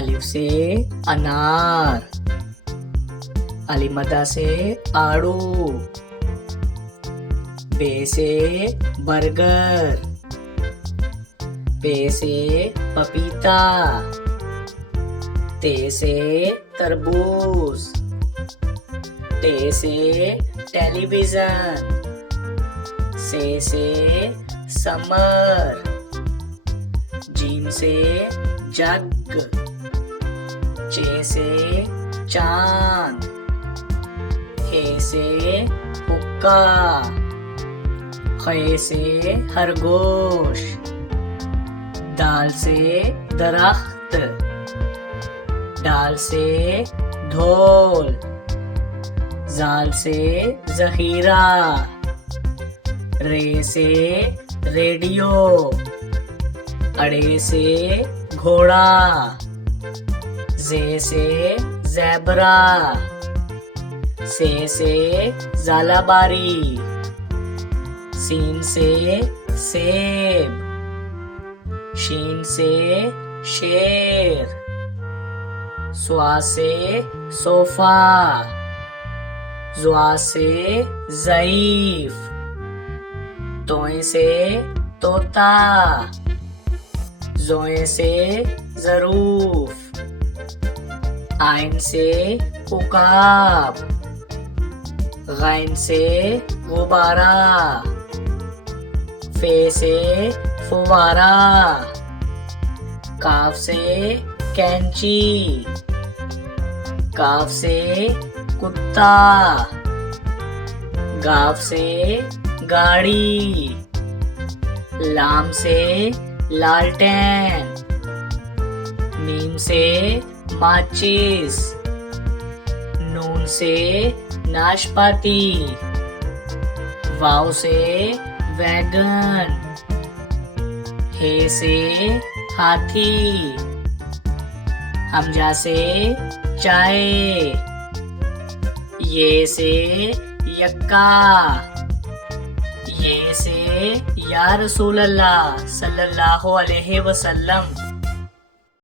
अलिफ से अनार, अलिमदा से आड़ू, बे से बर्गर, पे से पपीता, ते से तरबूज, टे से टेलीविजन, से समर, जीम से जग, चे से चांद, हे से हुक्का, खे से खरगोश, दाल से दरख्त, डाल से ढोल, जाल से जखीरा, रे से रेडियो, अड़े से घोड़ा, जे से ज़ेबरा, से ज़ालाबारी, सीन से सेब, शीन से शेर, स्वा से सोफा, ज़्वा से ज़ईफ, तोए से तोता, ज़ोए से ज़रूफ, आइन से उकाब, गैन से गुब्बारा, फे से फुवारा, काफ से कैंची, काफ से कुत्ता, गाफ से गाड़ी, लाम से लालटेन, मीम से माचिस, नून से नाशपाती, वाव से वैगन, हे से हाथी, हमजा से चाय, ये से यक्का, ये से या रसूल अल्लाह सल्लल्लाहु अलैहि वसल्लम।